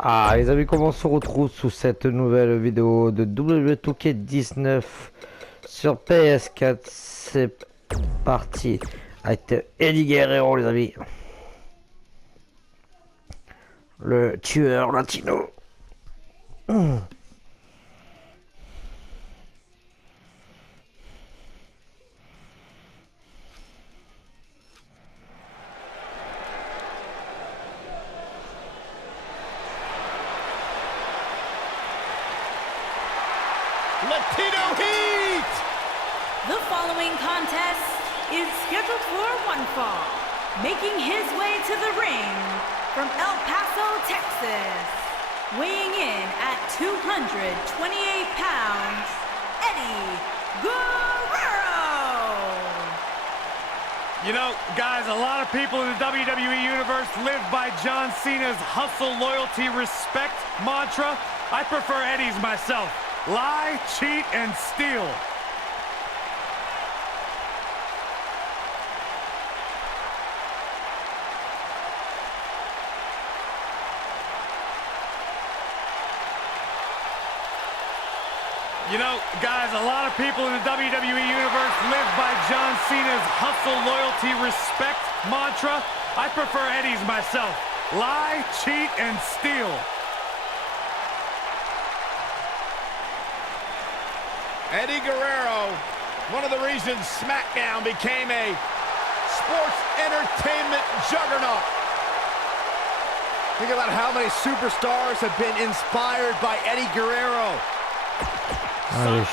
Ah les amis, comment on se retrouve sous cette nouvelle vidéo de WWE 2K19 sur PS4. C'est parti avec Eddie Guerrero les amis, le tueur latino. Latino Heat! The following contest is scheduled for one fall. Making his way to the ring from El Paso, Texas. Weighing in at 228 pounds, Eddie Guerrero! You know, guys, a lot of people in the WWE Universe live by John Cena's hustle, loyalty, respect mantra. I prefer Eddie's myself. Lie, cheat, and steal. You know, guys, a lot of people in the WWE Universe live by John Cena's hustle, loyalty, respect mantra. I prefer Eddie's myself. Lie, cheat, and steal. Eddie Guerrero, one of the reasons SmackDown became a sports entertainment juggernaut. Think about how many superstars have been inspired by Eddie Guerrero. Allez.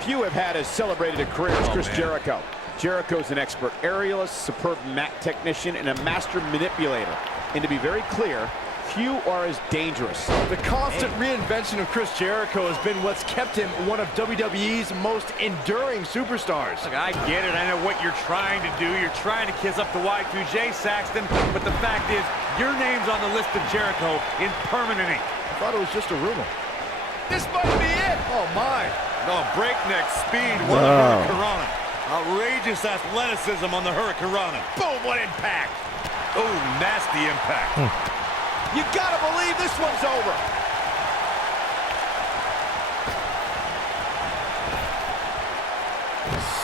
Few have had as celebrated a career as Chris Jericho. Jericho's an expert aerialist, superb mat technician, and a master manipulator. And to be very clear, few are as dangerous. The constant reinvention of Chris Jericho has been what's kept him one of WWE's most enduring superstars. Look, I get it. I know what you're trying to do. You're trying to kiss up to Y2J, Saxton. But the fact is, your name's on the list of Jericho in permanent ink. I thought it was just a rumor. This might be it. Oh, my. No, breakneck speed. What a Hurricanrana. Outrageous athleticism on the Hurricanrana. Boom, what impact. Oh, nasty impact. You gotta believe this one's over.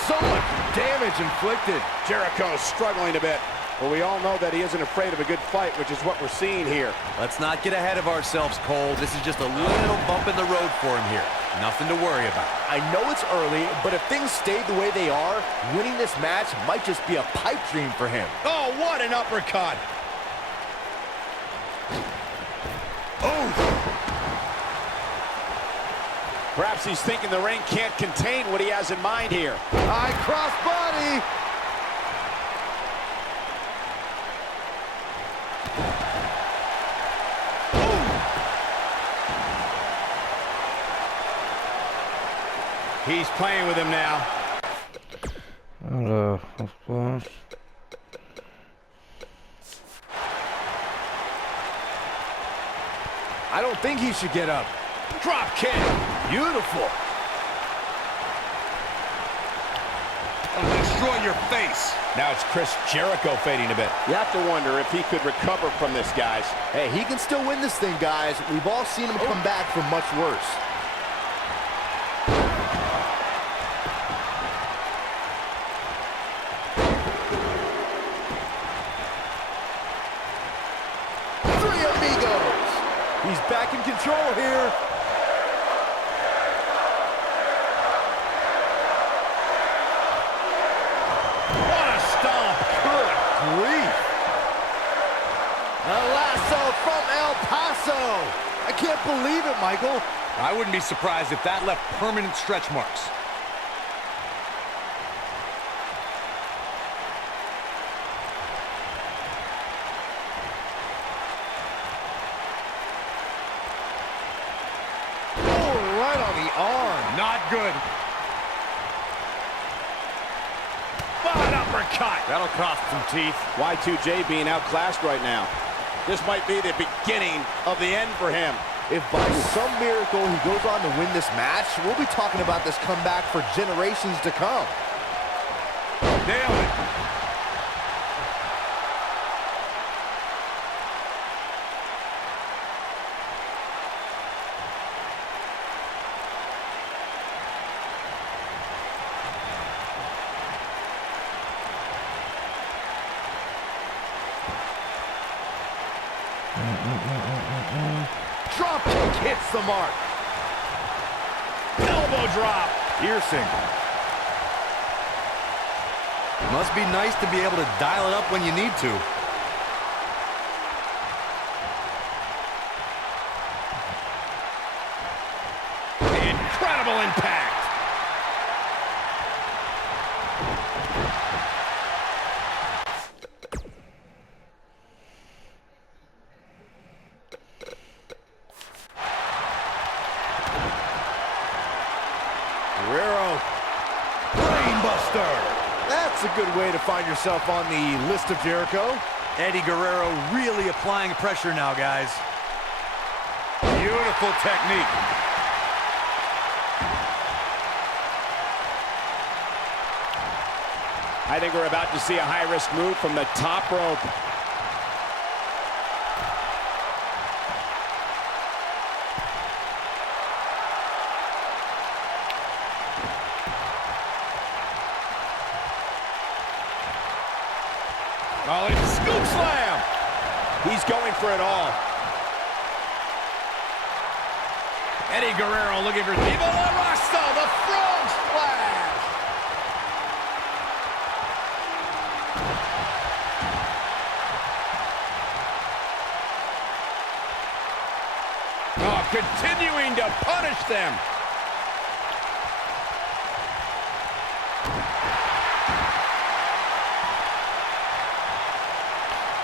So much damage inflicted. Jericho's struggling a bit, but we all know that he isn't afraid of a good fight, which is what we're seeing here. Let's not get ahead of ourselves, Cole. This is just a little bump in the road for him here. Nothing to worry about. I know it's early, but if things stay the way they are, winning this match might just be a pipe dream for him. Oh, what an uppercut. Oh! Perhaps he's thinking the ring can't contain what he has in mind here. High cross body. He's playing with him now. Alors, on se pense. I don't think he should get up. Drop kick. Beautiful. That'll destroy your face. Now it's Chris Jericho fading a bit. You have to wonder if he could recover from this, guys. Hey, he can still win this thing, guys. We've all seen him come back from much worse. He's back in control here. What a stomp. Good grief. A lasso from El Paso. I can't believe it, Michael. I wouldn't be surprised if that left permanent stretch marks. Arm. Not good. What uppercut. That'll cost some teeth. Y2J being outclassed right now. This might be the beginning of the end for him. If by some miracle he goes on to win this match, we'll be talking about this comeback for generations to come. Nailed it. Drop kick hits the mark. Elbow drop. Piercing. Must be nice to be able to dial it up when you need to. Incredible impact. Guerrero. Brainbuster. That's a good way to find yourself on the list of Jericho. Eddie Guerrero really applying pressure now, guys. Beautiful technique. I think we're about to see a high-risk move from the top rope. Oh, it's a scoop slam. He's going for it all. Eddie Guerrero looking for Viva la Rasta, the frog splash. Oh, continuing to punish them.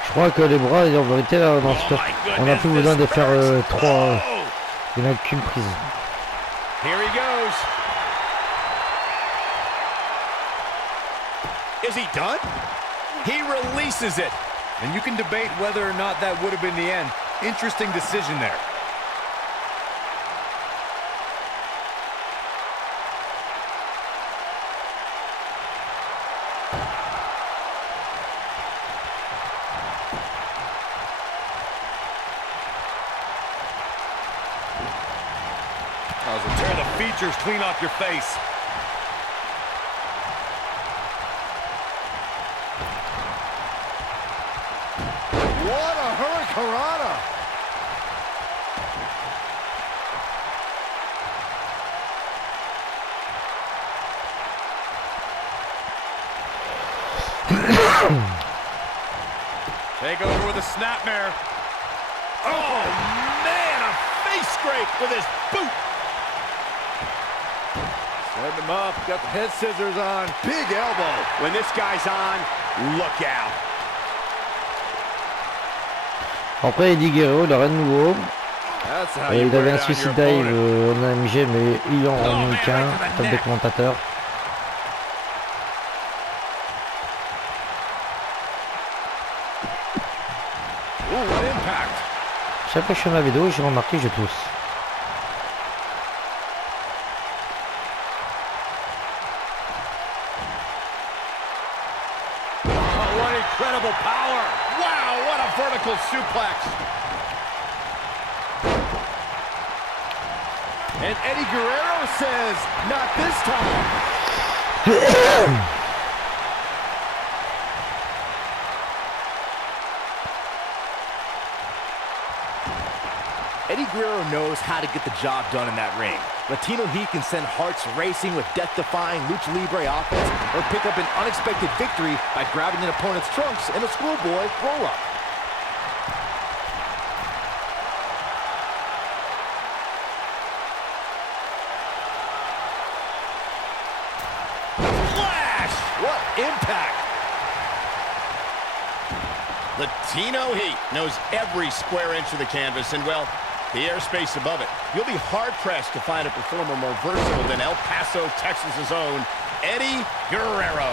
Je crois que les bras, en vérité, là, on n'a plus besoin de faire 3. Il n'y en a qu'une prise. Here he goes. Is he done? He releases it. And you can debate whether or not that would have been the end. Interesting decision there. Tear the features clean off your face. What a hurricanrana! Take over with a snapmare. Oh, man, a face scrape with his boot. Setting him up, got the head scissors on. Big elbow. When this guy's on, look out. Après, Eddie Guerrero, il a rien de nouveau. That's how Il you avait wear un down your suicide dive opponent. en AMG, mais il en a mis qu'un. Top des commentateurs. Ooh, what impact. Chaque fois que je fais ma vidéo, j'ai remarqué que je tousse. Oh, what incredible power. Wow, what a vertical suplex. And Eddie Guerrero says, not this time. Eddie Guerrero knows how to get the job done in that ring. Latino Heat can send hearts racing with death-defying lucha libre offense or pick up an unexpected victory by grabbing an opponent's trunks in a schoolboy roll-up. Flash! What impact! Latino Heat knows every square inch of the canvas and, well, the airspace above it. You'll be hard-pressed to find a performer more versatile than El Paso, Texas's own Eddie Guerrero.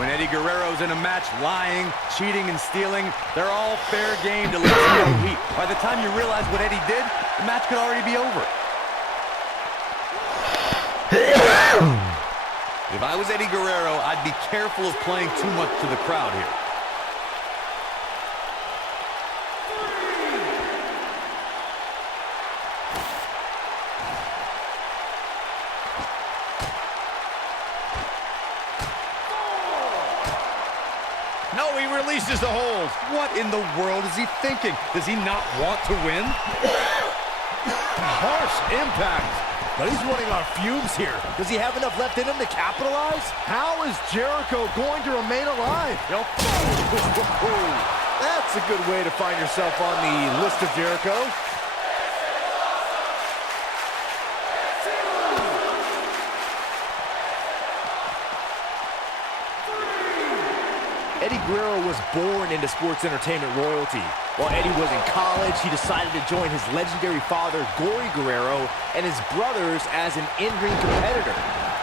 When Eddie Guerrero's in a match lying, cheating, and stealing, they're all fair game to Latino Heat. By the time you realize what Eddie did, the match could already be over. If I was Eddie Guerrero, I'd be careful of playing too much to the crowd here. No, he releases the hold. What in the world is he thinking? Does he not want to win? Harsh impact. But he's running on fumes here. Does he have enough left in him to capitalize? How is Jericho going to remain alive? Nope. That's a good way to find yourself on the list of Jericho. Eddie Guerrero was born into sports entertainment royalty. While Eddie was in college, he decided to join his legendary father, Gory Guerrero, and his brothers as an in-ring competitor.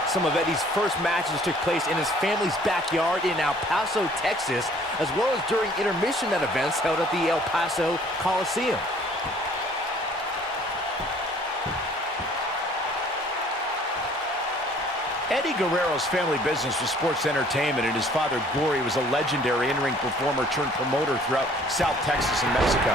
Some of Eddie's first matches took place in his family's backyard in El Paso, Texas, as well as during intermission at events held at the El Paso Coliseum. Eddie Guerrero's family business was sports entertainment, and his father, Gory, was a legendary in-ring performer turned promoter throughout South Texas and Mexico.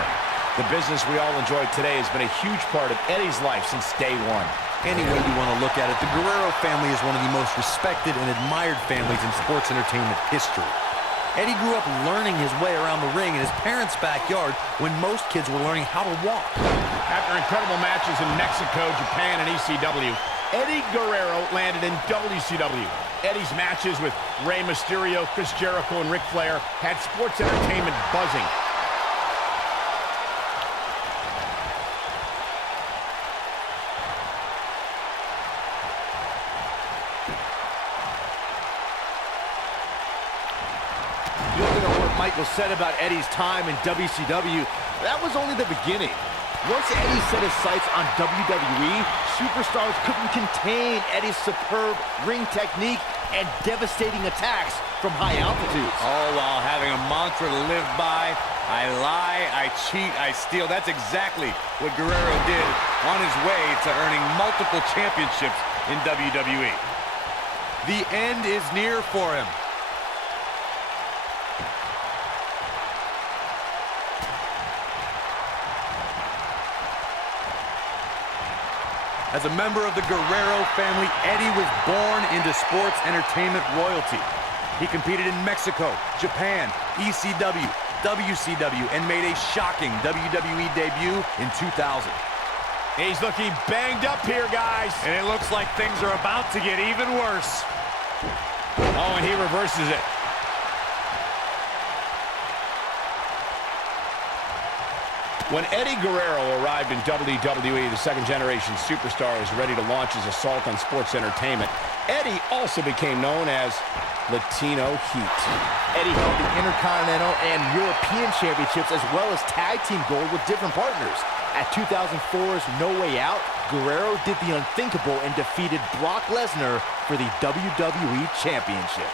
The business we all enjoy today has been a huge part of Eddie's life since day one. Any way you want to look at it, the Guerrero family is one of the most respected and admired families in sports entertainment history. Eddie grew up learning his way around the ring in his parents' backyard when most kids were learning how to walk. After incredible matches in Mexico, Japan, and ECW, Eddie Guerrero landed in WCW. Eddie's matches with Rey Mysterio, Chris Jericho, and Ric Flair had sports entertainment buzzing. Building on what Michael said about Eddie's time in WCW, that was only the beginning. Once Eddie set his sights on WWE, superstars couldn't contain Eddie's superb ring technique and devastating attacks from high altitudes. All while having a mantra to live by: I lie, I cheat, I steal. That's exactly what Guerrero did on his way to earning multiple championships in WWE. The end is near for him. As a member of the Guerrero family, Eddie was born into sports entertainment royalty. He competed in Mexico, Japan, ECW, WCW, and made a shocking WWE debut in 2000. He's looking banged up here, guys. And it looks like things are about to get even worse. Oh, and he reverses it. When Eddie Guerrero arrived in WWE, the second-generation superstar was ready to launch his assault on sports entertainment. Eddie also became known as Latino Heat. Eddie held the Intercontinental and European Championships as well as Tag Team Gold with different partners. At 2004's No Way Out, Guerrero did the unthinkable and defeated Brock Lesnar for the WWE Championship.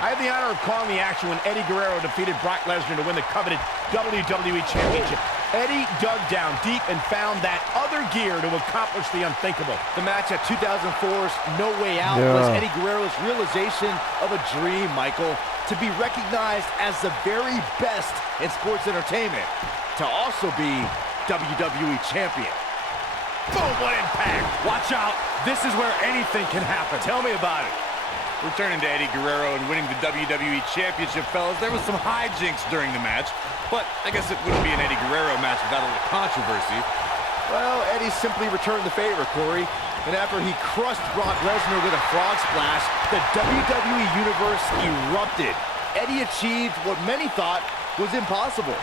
I have the honor of calling the action when Eddie Guerrero defeated Brock Lesnar to win the coveted WWE Championship. Eddie dug down deep and found that other gear to accomplish the unthinkable. The match at 2004's No Way Out was Eddie Guerrero's realization of a dream, Michael, to be recognized as the very best in sports entertainment, to also be WWE Champion. Boom, what impact! Watch out. This is where anything can happen. Tell me about it. Returning to Eddie Guerrero and winning the WWE Championship, fellas, there was some hijinks during the match, but I guess it wouldn't be an Eddie Guerrero match without a little controversy. Well, Eddie simply returned the favor, Corey. And after he crushed Brock Lesnar with a frog splash, the WWE Universe erupted. Eddie achieved what many thought was impossible.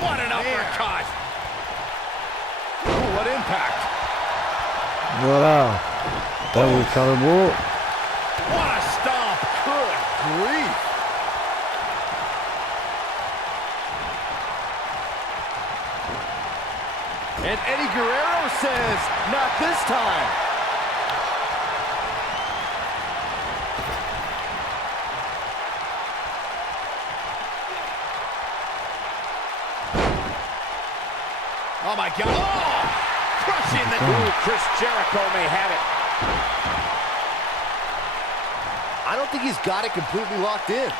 What an uppercut! Ooh, what impact! Voilà. Là, vous faire le beau. What a stomp! Good grief! And Eddie Guerrero says, not this time. Oh, my God. Oh! Crushing the... Ooh, Chris Jericho may have it. I don't think he's got it completely locked in.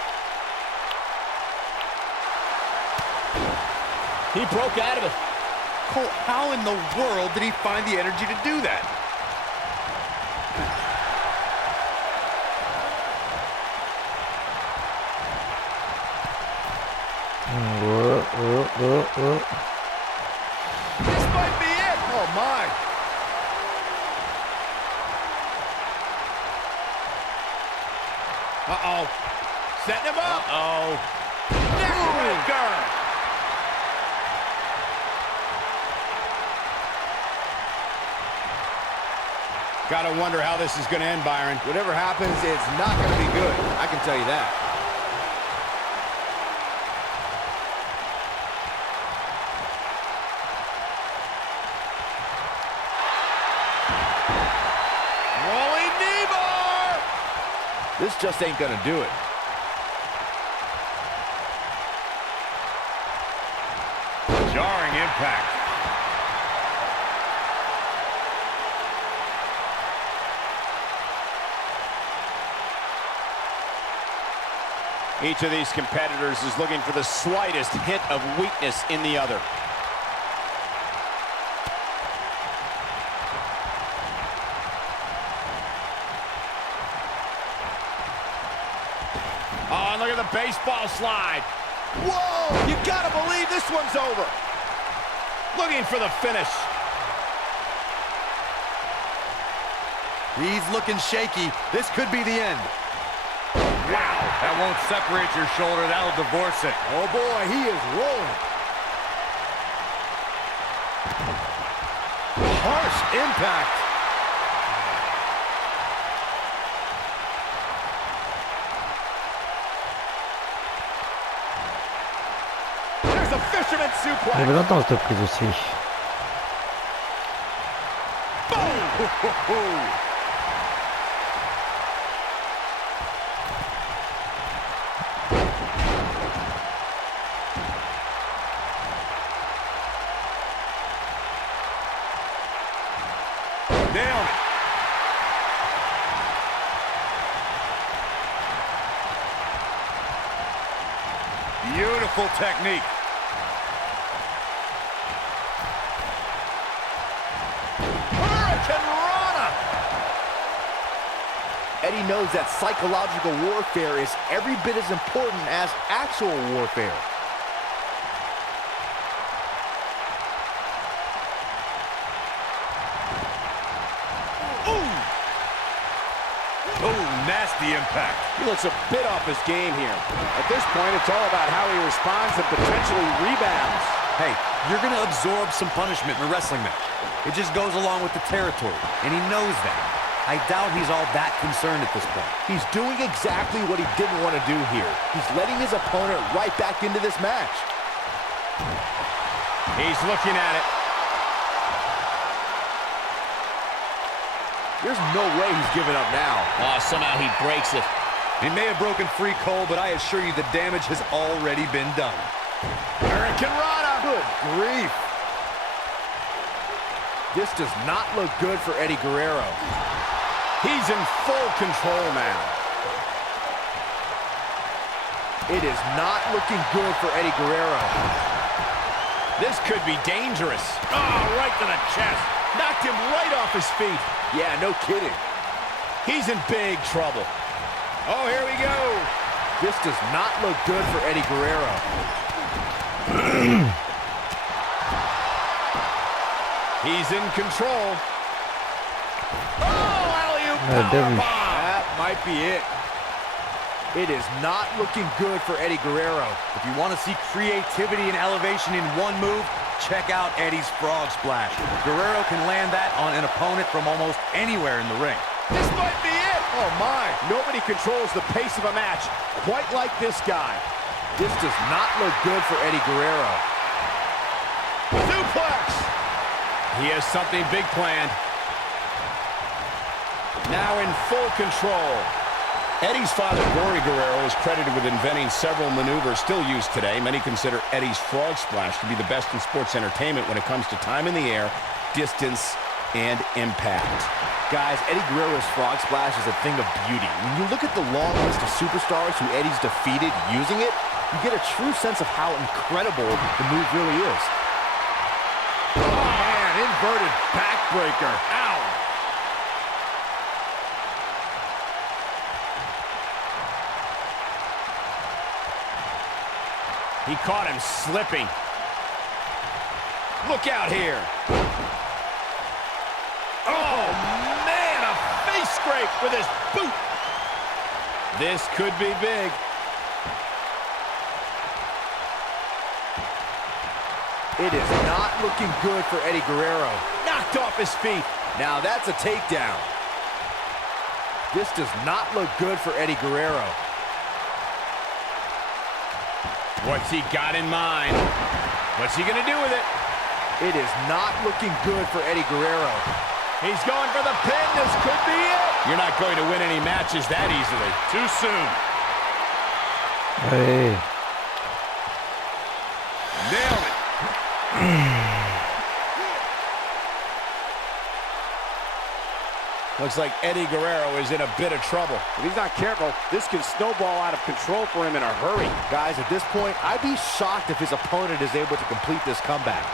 He broke out of it. Cole, how in the world did he find the energy to do that? This might be it. Oh, my. Uh-oh. Setting him up. Uh-oh. Neckbreaker. Gotta wonder how this is gonna end, Byron. Whatever happens, it's not going to be good. I can tell you that. Rolling knee bar. This just ain't going to do it. Jarring impact. Each of these competitors is looking for the slightest hint of weakness in the other. Oh, and look at the baseball slide. Whoa! You gotta believe this one's over. Looking for the finish. He's looking shaky. This could be the end. Wow, that won't separate your shoulder. That'll divorce it. Oh, boy, he is rolling. Harsh impact. There's a fisherman suplex. J'avais longtemps cette prise aussi. Boom! Down. Beautiful technique. Hurricane Rana. Eddie knows that psychological warfare is every bit as important as actual warfare. Oh, nasty impact. He looks a bit off his game here. At this point, it's all about how he responds and potentially rebounds. Hey, you're going to absorb some punishment in a wrestling match. It just goes along with the territory, and he knows that. I doubt he's all that concerned at this point. He's doing exactly what he didn't want to do here. He's letting his opponent right back into this match. He's looking at it. There's no way he's giving up now. Oh, somehow he breaks it. He may have broken free, Cole, but I assure you the damage has already been done. Hurricane Rana. Good grief. This does not look good for Eddie Guerrero. He's in full control now. It is not looking good for Eddie Guerrero. This could be dangerous. Oh, right to the chest. Knocked him right off his feet. Yeah, no kidding. He's in big trouble. Oh, here we go. This does not look good for Eddie Guerrero. He's in control. Oh, alley-oop power bomb. That might be it. It is not looking good for Eddie Guerrero. If you want to see creativity and elevation in one move, check out Eddie's frog splash. Guerrero can land that on an opponent from almost anywhere in the ring. This might be it. Oh, my. Nobody controls the pace of a match quite like this guy. This does not look good for Eddie Guerrero. Suplex. He has something big planned. Now in full control. Eddie's father, Guerrero, is credited with inventing several maneuvers still used today. Many consider Eddie's frog splash to be the best in sports entertainment when it comes to time in the air, distance, and impact. Guys, Eddie Guerrero's frog splash is a thing of beauty. When you look at the long list of superstars who Eddie's defeated using it, you get a true sense of how incredible the move really is. Oh, man, inverted backbreaker. Ow. He caught him slipping. Look out here. Oh, man, a face scrape with his boot. This could be big. It is not looking good for Eddie Guerrero. Knocked off his feet. Now that's a takedown. This does not look good for Eddie Guerrero. What's he got in mind? What's he going to do with it? It is not looking good for Eddie Guerrero. He's going for the pin. This could be it. You're not going to win any matches that easily. Too soon. Hey. Nailed it. Looks like Eddie Guerrero is in a bit of trouble. If he's not careful, this can snowball out of control for him in a hurry. Guys, at this point, I'd be shocked if his opponent is able to complete this comeback.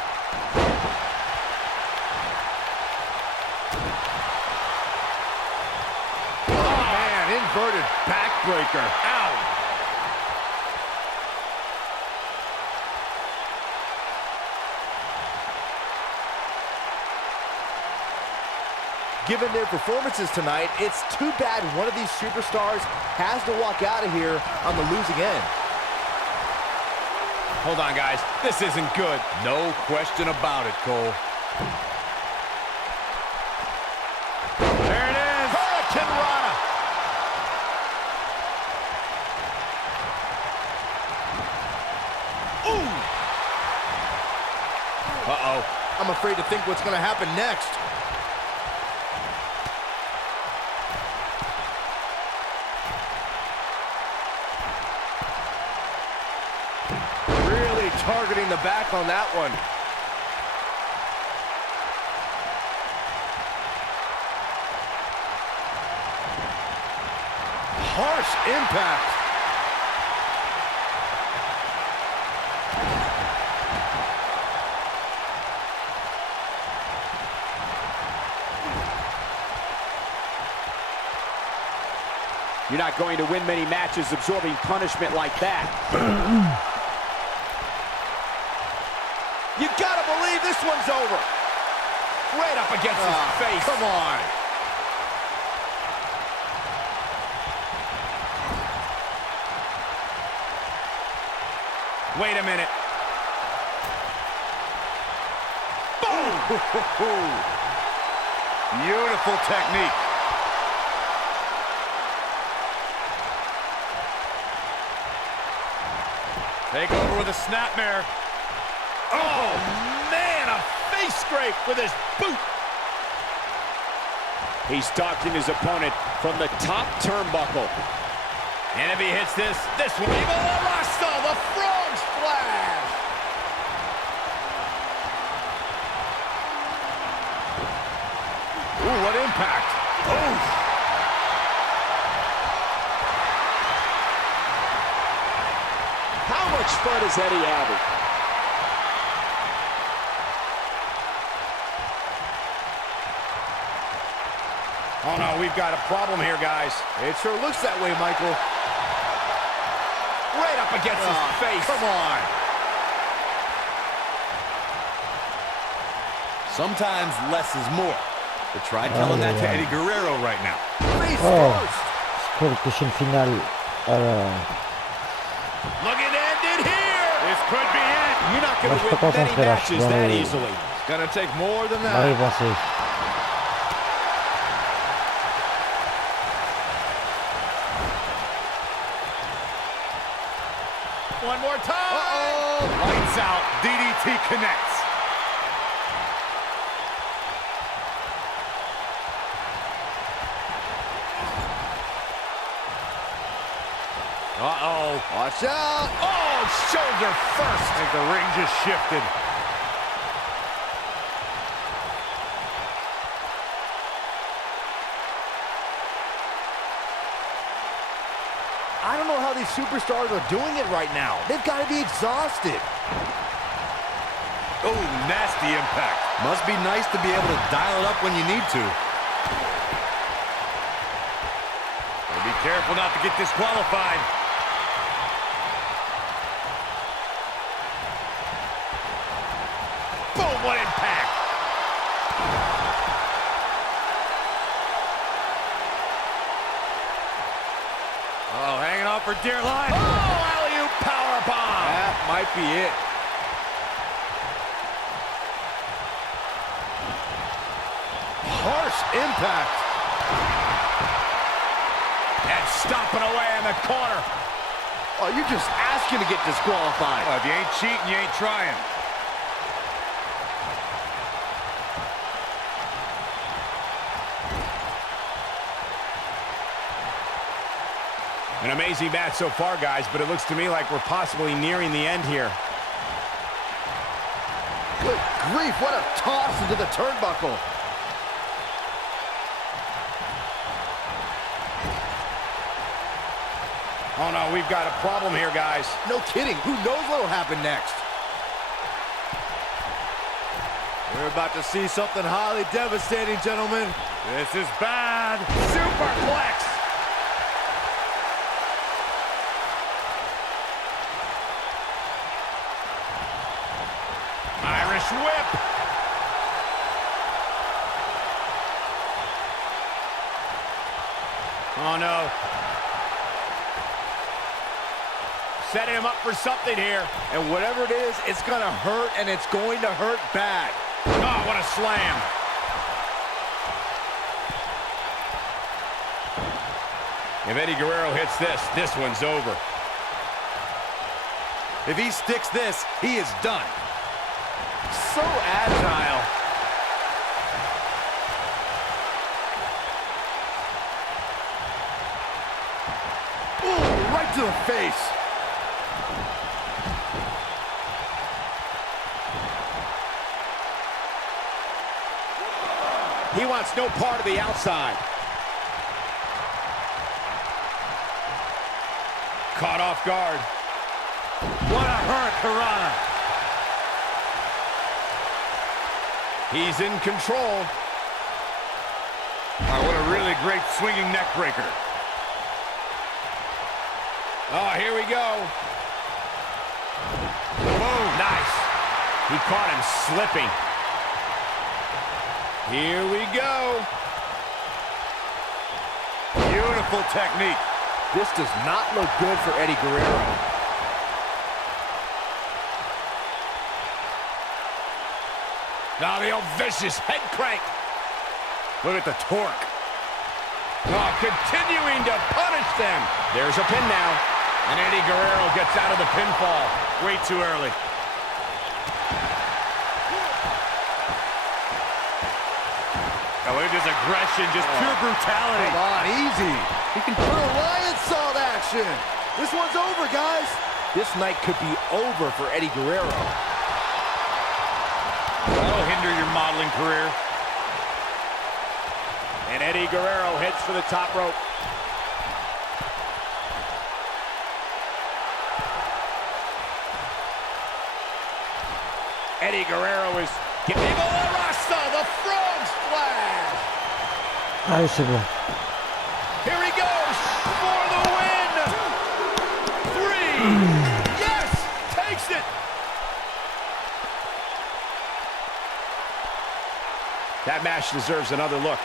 Oh, man, inverted backbreaker. Ow. Given their performances tonight, it's too bad one of these superstars has to walk out of here on the losing end. Hold on, guys. This isn't good. No question about it, Cole. There it is. Hurricane Rana. Ooh. Uh-oh. I'm afraid to think what's going to happen next. Targeting the back on that one. Harsh impact. You're not going to win many matches absorbing punishment like that. You gotta believe this one's over. Right up against his face. Come on. Wait a minute. Boom! Beautiful technique. Take over with a snapmare. Oh, man, a face scrape with his boot. He's stalking his opponent from the top turnbuckle. And if he hits this one. Viva la Rasta, the frog splash. Ooh, what impact. Oof. How much fun is Eddie having? Oh, no, we've got a problem here, guys. It sure looks that way, Michael. Right up against his face. Come on. Sometimes less is more. But try telling that to Eddie Guerrero right now. Face Oh. first. Qualification finale. Look at ended here. This could be it. You're not Là, going je to peux pas win many concentrer là. Je suis matches dans that les... easily. It's gonna take more than dans les that. pensées. One more time. Uh-oh. Lights out. DDT connects. Watch out. Oh, shoulder first. I think the ring just shifted. I don't know how these superstars are doing it right now. They've got to be exhausted. Oh, nasty impact. Must be nice to be able to dial it up when you need to. Gotta be careful not to get disqualified. Boom, what impact. Oh, hanging on for dear life. Oh, alley-oop powerbomb. That might be it. Harsh impact. And stomping away in the corner. Oh, you're just asking to get disqualified. Well, if you ain't cheating, you ain't trying. An amazing match so far, guys, but it looks to me like we're possibly nearing the end here. Good grief, what a toss into the turnbuckle. Oh, no, we've got a problem here, guys. No kidding, who knows what'll happen next? We're about to see something highly devastating, gentlemen. This is bad. Superplex. Irish whip. Oh, no. Setting him up for something here. And whatever it is, it's gonna hurt, and it's going to hurt bad. Oh, what a slam. If Eddie Guerrero hits this, this one's over. If he sticks this, he is done. So agile. Ooh, right to the face. He wants no part of the outside. Caught off guard. What a hurricanrana. He's in control. Oh, what a really great swinging neck breaker. Oh, here we go. Boom, nice. He caught him slipping. Here we go. Beautiful technique. This does not look good for Eddie Guerrero. Now the old vicious head crank. Look at the torque. Oh, continuing to punish them. There's a pin now. And Eddie Guerrero gets out of the pinfall. Way too early. Oh, look at this aggression, just pure brutality. Come on, easy. He can put a Lionsault action. This one's over, guys. This night could be over for Eddie Guerrero. That'll hinder your modeling career. And Eddie Guerrero heads for the top rope. Eddie Guerrero is Viva la Rasta, the frog splash. Allez, c'est bon. Here he goes for the win. 3. Yes, takes it. That match deserves another look.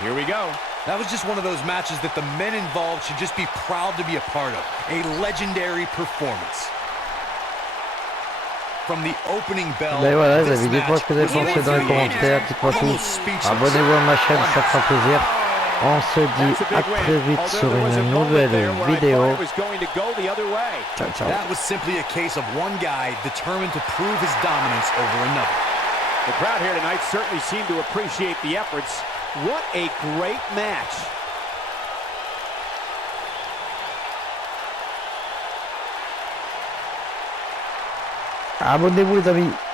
Here we go. That was just one of those matches that the men involved should just be proud to be a part of. A legendary performance. From the opening bell, Ben voilà, les this amis, dites-moi match ce que vous avez was pensé dans les infuriating. commentaires, dites-moi tout. Almost speechless. Abonnez-vous à ma chaîne, ça fera plaisir. On se dit à très vite sur une nouvelle vidéo. Ciao, ciao. That was simply a case of one guy determined to prove his dominance over another. The crowd here tonight certainly seemed to appreciate the efforts. What a great match. Abonnez-vous les amis.